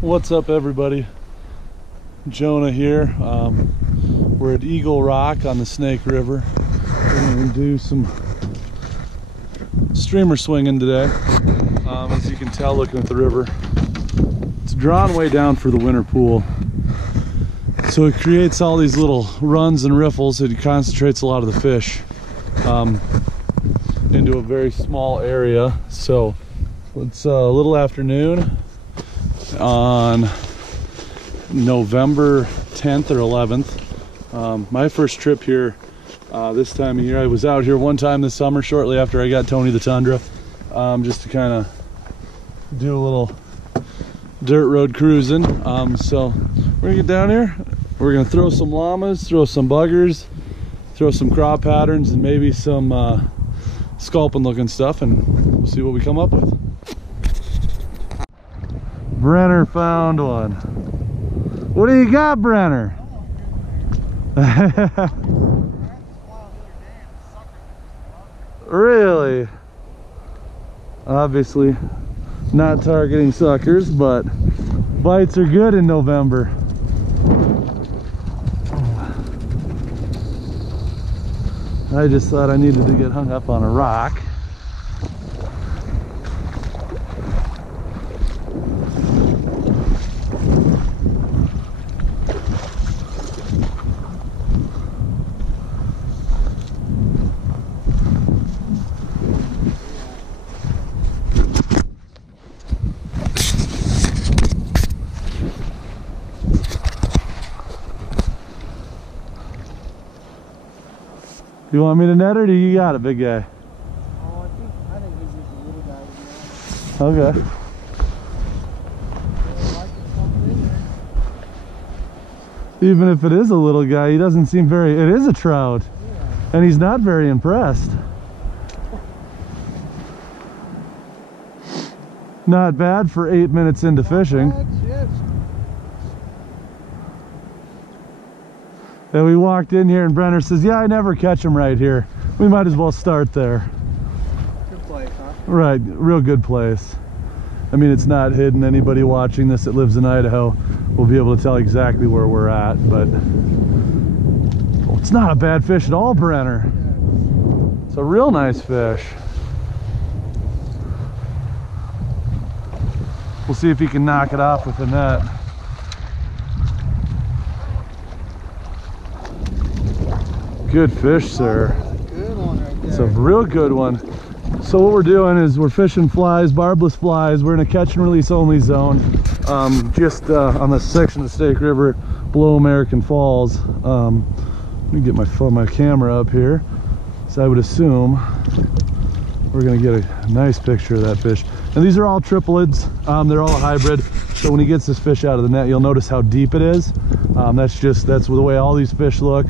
What's up, everybody? Jonah here. We're at Eagle Rock on the Snake River. We're going to do some streamer swinging today. As you can tell looking at the river, it's drawn way down for the winter pool. So it creates all these little runs and riffles. It concentrates a lot of the fish into a very small area. So it's a little afternoon on November 10th or 11th. My first trip here this time of year. I was out here one time this summer shortly after I got Tony the Tundra, just to kind of do a little dirt road cruising. So we're gonna get down here, we're gonna throw some llamas, throw some buggers, throw some craw patterns, and maybe some sculpin looking stuff, and we'll see what we come up with. Brenner found one. What do you got, Brenner? Really? Obviously not targeting suckers, but bites are good in November. I just thought I needed to get hung up on a rock. You want me to net it, or you got it, big guy? Oh, I think he's just a little guy. Okay. Even if it is a little guy, he doesn't seem very... It is a trout. Yeah. And he's not very impressed. Not bad for 8 minutes into fishing. And we walked in here and Brenner says, yeah, I never catch them right here. We might as well start there. Good place, huh? Right, real good place. I mean, it's not hidden. Anybody watching this that lives in Idaho will be able to tell exactly where we're at, but well, it's not a bad fish at all, Brenner. It's a real nice fish. We'll see if he can knock it off with the net. Good fish, sir. That's a good one right there. It's a real good one. So what we're doing is we're fishing flies, barbless flies. We're in a catch and release only zone, just on the section of the Snake River below American Falls. Let me get my camera up here. So I would assume we're gonna get a nice picture of that fish. And these are all triplets. They're all a hybrid. So when he gets this fish out of the net, you'll notice how deep it is. That's the way all these fish look.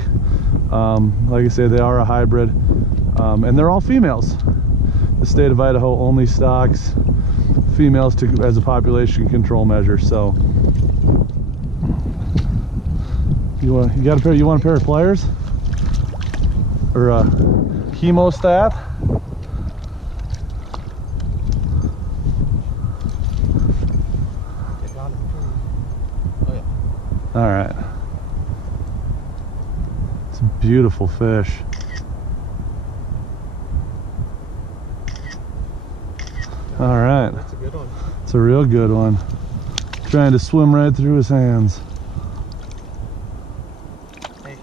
Like I say, they are a hybrid, and they're all females. The state of Idaho only stocks females as a population control measure. So you want a pair of pliers or a hemostat? All right. It's a beautiful fish. All right. That's a good one. It's a real good one. Trying to swim right through his hands. Hey.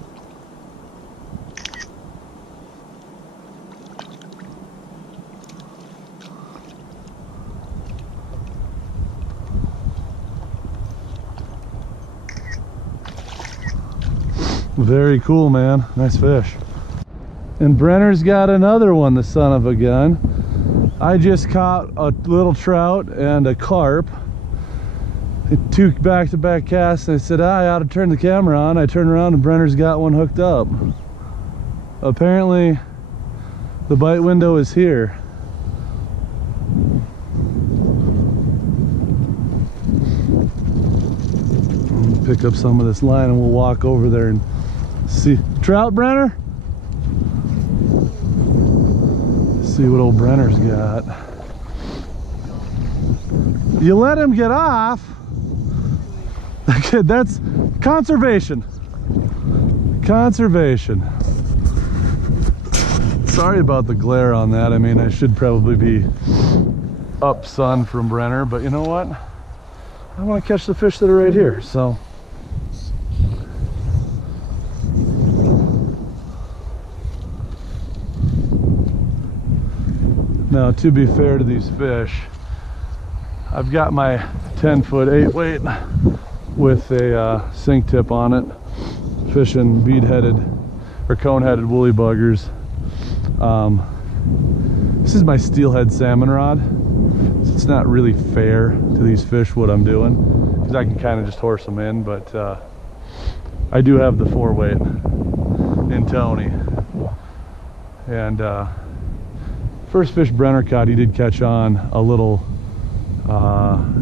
Very cool, man. Nice fish. And Brenner's got another one, the son of a gun. I just caught a little trout and a carp. Two back-to-back casts, and I said, I ought to turn the camera on. I turned around and Brenner's got one hooked up. Apparently, the bite window is here. Pick up some of this line and we'll walk over there and see. Trout, Brenner? See what old Brenner's got. You let him get off. That's conservation. Conservation. Sorry about the glare on that. I mean, I should probably be up sun from Brenner, but you know what? I want to catch the fish that are right here, so. Now, to be fair to these fish, I've got my 10-foot 8-weight with a sink tip on it, fishing bead-headed or cone-headed woolly buggers. This is my steelhead salmon rod. So it's not really fair to these fish what I'm doing, because I can kind of just horse them in, but I do have the 4-weight in Tony. And first fish Brenner caught, he did catch on a little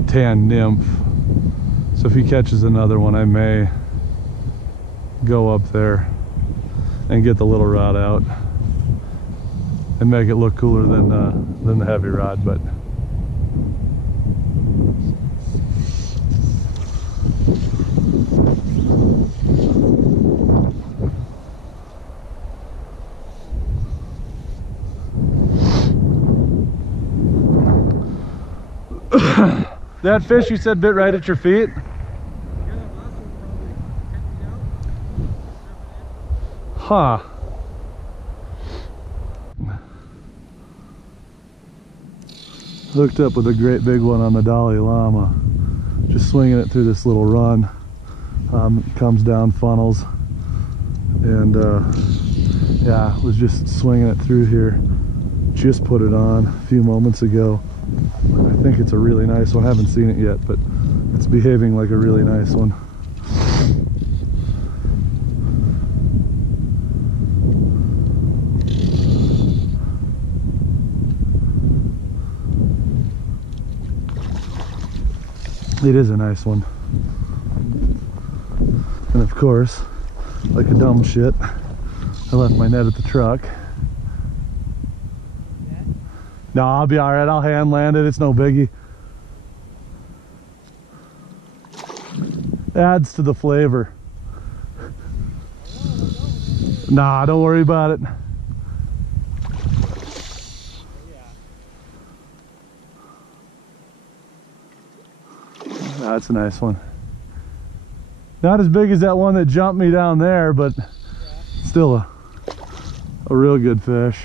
tan nymph. So if he catches another one, I may go up there and get the little rod out and make it look cooler than the heavy rod. But that fish you said bit right at your feet? Huh. Hooked up with a great big one on the Dalai Lama. Just swinging it through this little run. Comes down funnels. And yeah, was just swinging it through here. Just put it on a few moments ago. I think it's a really nice one. I haven't seen it yet, but it's behaving like a really nice one. It is a nice one. And of course, like a dumb shit, I left my net at the truck. No, I'll be all right. I'll hand land it. It's no biggie. Adds to the flavor. Nah, don't worry about it. That's a nice one. Not as big as that one that jumped me down there, but still a real good fish.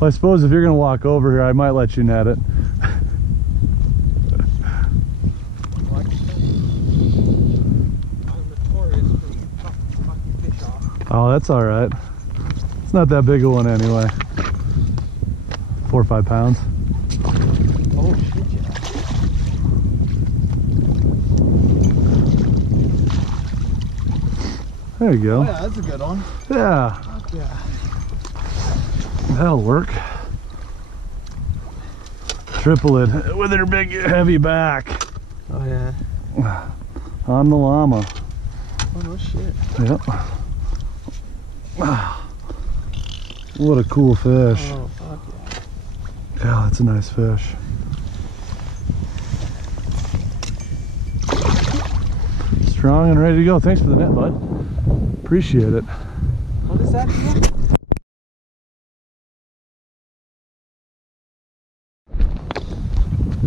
Well, I suppose if you're going to walk over here, I might let you net it. Oh, that's all right. It's not that big a one anyway. 4 or 5 pounds. Oh shit, yeah. There you go. Oh, yeah, that's a good one. Yeah. Fuck yeah. That'll work. Triple it with her big heavy back. Oh yeah. On the llama. Oh no shit. Yep. What a cool fish. Oh fuck yeah. Yeah, that's a nice fish. Strong and ready to go. Thanks for the net, bud. Appreciate it. What is that again?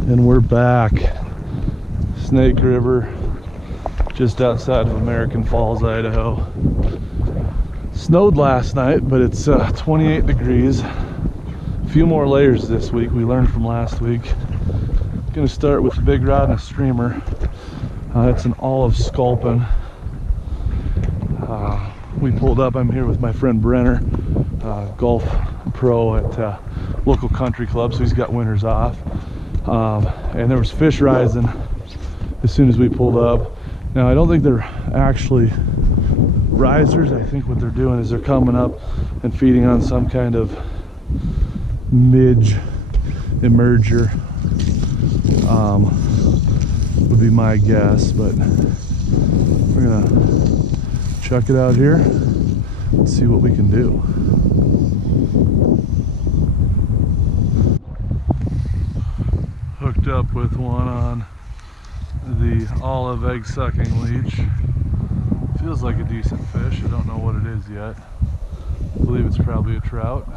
And we're back. Snake River, just outside of American Falls, Idaho. Snowed last night, but it's 28 degrees. A few more layers this week, we learned from last week. Gonna start with a big rod and a streamer. It's an olive sculpin. We pulled up. I'm here with my friend Brenner, golf pro at local country club, so he's got winters off. And there was fish rising as soon as we pulled up. Now I don't think they're actually risers. I think what they're doing is they're coming up and feeding on some kind of midge emerger, would be my guess, but we're gonna chuck it out here and see what we can do. Hooked up with one on the olive egg sucking leech. Feels like a decent fish. I don't know what it is yet. I believe it's probably a trout.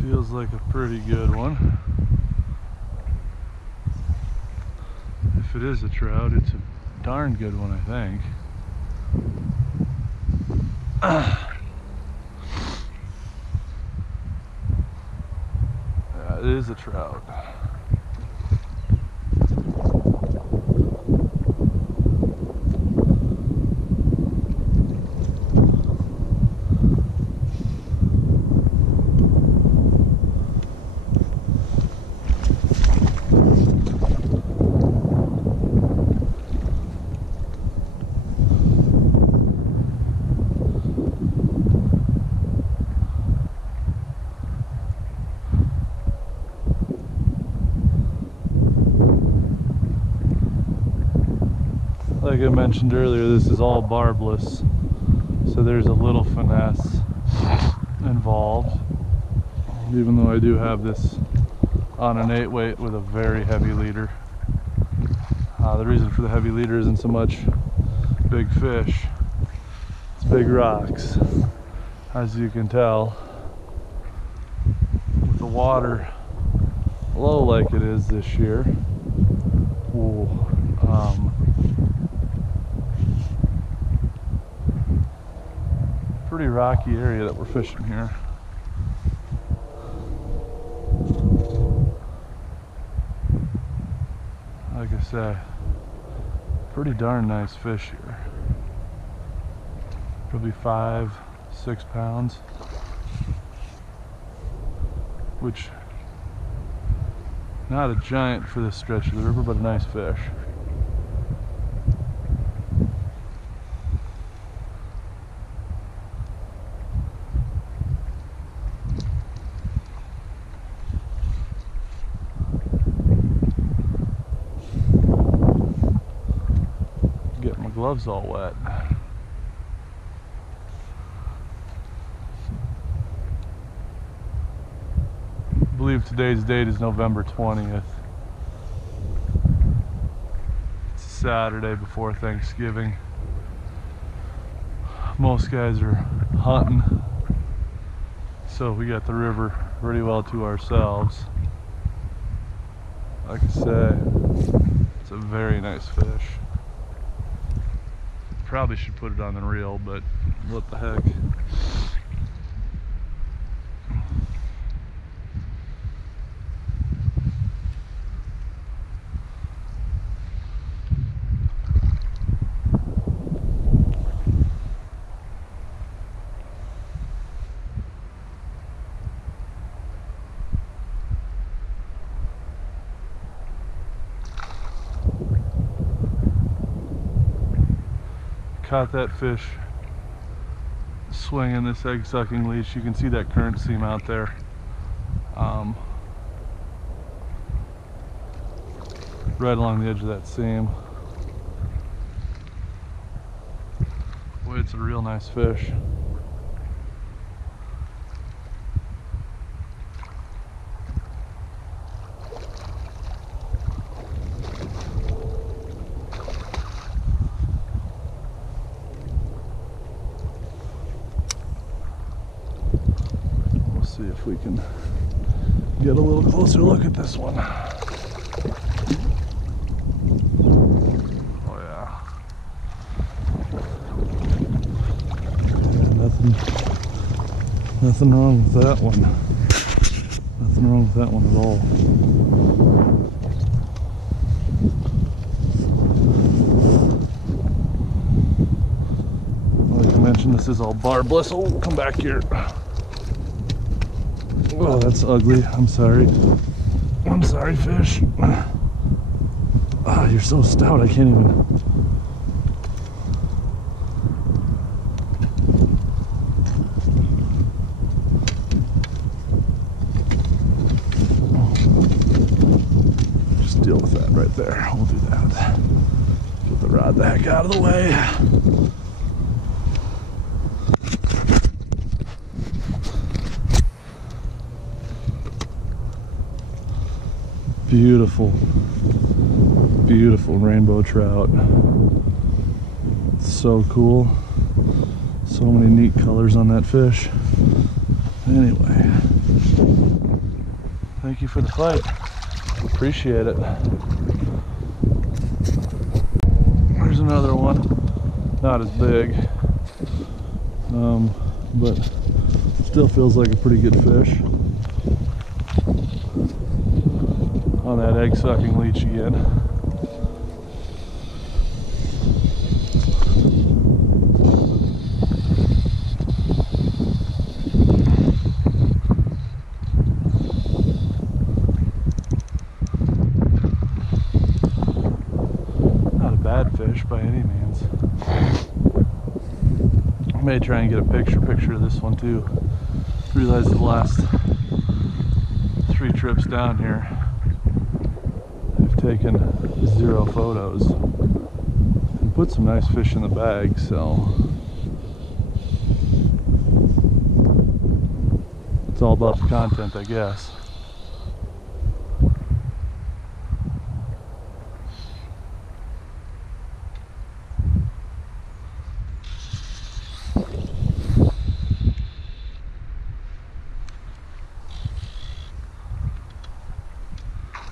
Feels like a pretty good one. If it is a trout, it's a darn good one, I think. Yeah, it is a trout. Like I mentioned earlier, this is all barbless, so there's a little finesse involved, even though I do have this on an 8-weight with a very heavy leader. The reason for the heavy leader isn't so much big fish, it's big rocks. As you can tell, with the water low like it is this year, pretty rocky area that we're fishing here. Like I say, pretty darn nice fish here. Probably 5-6 pounds, which not a giant for this stretch of the river, but a nice fish. Gloves all wet. I believe today's date is November 20th. It's a Saturday before Thanksgiving. Most guys are hunting, so we got the river pretty well to ourselves. Like I say, it's a very nice fish. Probably should put it on the reel, but what the heck. Caught that fish swinging this egg sucking leash. You can see that current seam out there. Right along the edge of that seam. Boy, it's a real nice fish. if we can get a little closer look at this one. Oh yeah. Yeah, nothing wrong with that one. Nothing wrong with that one at all. Like I mentioned, this is all barbless. Oh, come back here. Oh, that's ugly. I'm sorry. I'm sorry, fish. Ah, you're so stout, I can't even. Just deal with that right there. We'll do that. Get the rod the heck out of the way. Beautiful, beautiful rainbow trout. It's so cool. So many neat colors on that fish. Anyway, thank you for the fight. Appreciate it. There's another one. Not as big, but still feels like a pretty good fish. On that egg sucking leech again. Not a bad fish by any means. I may try and get a picture of this one too. Realized the last 3 trips down here taken 0 photos and put some nice fish in the bag, so it's all about the content, I guess.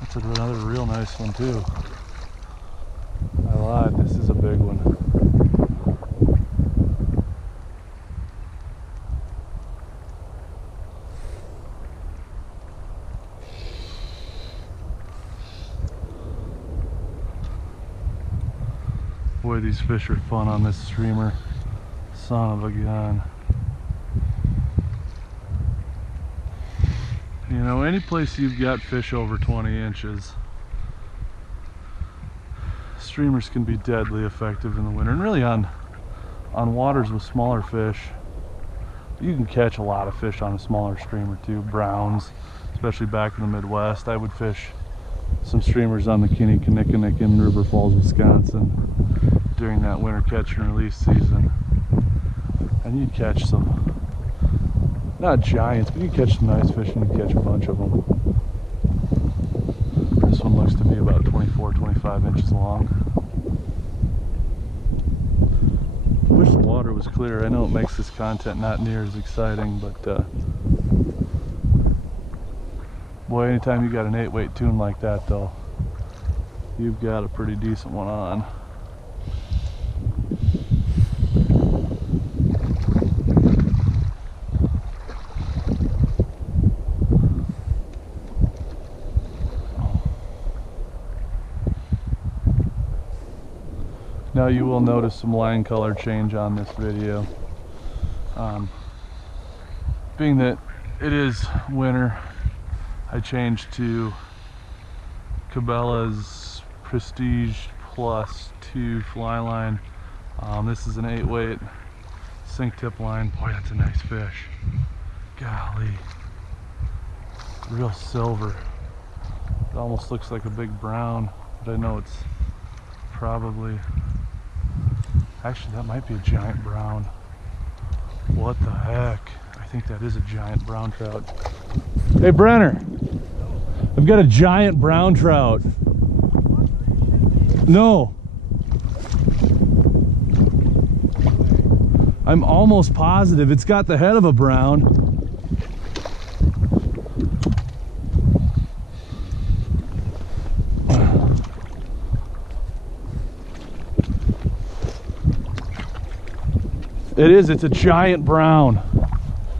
That's another real nice one too. I lied, this is a big one. Boy, these fish are fun on this streamer. Son of a gun. You know, any place you've got fish over 20 inches, streamers can be deadly effective in the winter, and really on waters with smaller fish. You can catch a lot of fish on a smaller streamer too. Browns, especially back in the Midwest. I would fish some streamers on the Kinnickinnick in River Falls, Wisconsin during that winter catch and release season, and you'd catch some, not giants, but you catch some nice fish, and you catch a bunch of them. This one looks to be about 24-25 inches long. I wish the water was clear. I know it makes this content not near as exciting, but boy, anytime you got an 8-weight tune like that though, you've got a pretty decent one on. Now you will notice some line color change on this video. Being that it is winter, I changed to Cabela's Prestige Plus 2 fly line. This is an 8-weight sink tip line. Boy, that's a nice fish. Golly. Real silver. It almost looks like a big brown, but I know it's probably, actually that might be a giant brown. What the heck? I think that is a giant brown trout. Hey Brenner, I've got a giant brown trout. No. I'm almost positive it's got the head of a brown. It is, it's a giant brown.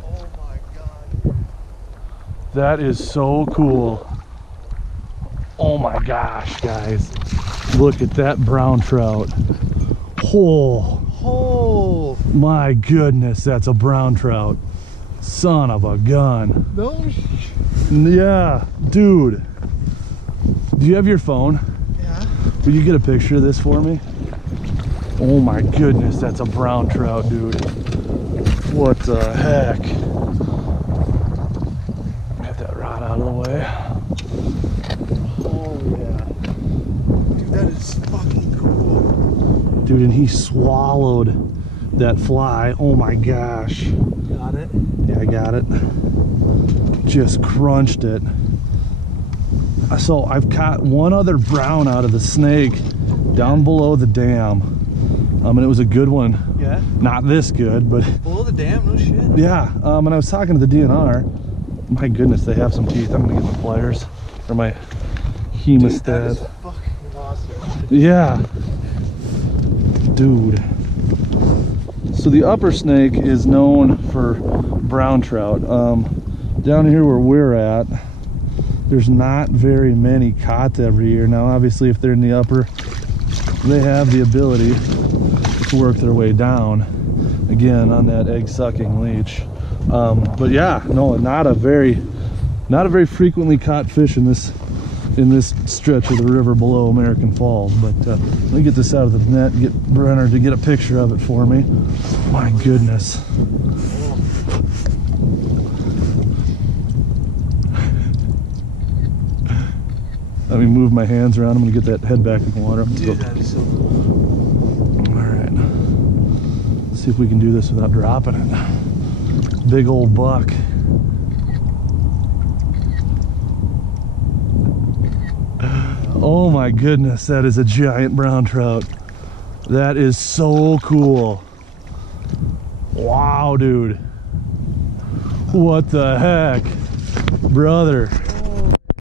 Oh my god. That is so cool. Oh my gosh, guys. Look at that brown trout. Oh my goodness, that's a brown trout. Son of a gun. No Yeah, dude. Do you have your phone? Yeah. Will you get a picture of this for me? Oh my goodness, that's a brown trout, dude. What the heck? Get that rod out of the way. Oh yeah. Dude, that is fucking cool. Dude, and he swallowed that fly. Oh my gosh. Got it? Yeah, I got it. Just crunched it. So I've caught one other brown out of the snake down below the dam. And it was a good one. Yeah? Not this good, but Below the dam? No shit. yeah. And I was talking to the DNR. My goodness, they have some teeth. I'm gonna get my pliers or my hemostat. That is fucking awesome. Yeah. Dude. So the upper snake is known for brown trout. Down here where we're at, there's not very many caught every year. Now obviously if they're in the upper, they have the ability to work their way down again on that egg sucking leech. But yeah, no, not a very frequently caught fish in this stretch of the river below American Falls. But let me get this out of the net and get Brenner to get a picture of it for me. My goodness. Let me move my hands around. I'm gonna get that head back in the water. Dude, that is so cool. All right. Let's see if we can do this without dropping it. Big old buck. Oh my goodness, that is a giant brown trout. That is so cool. Wow, dude. What the heck? Brother.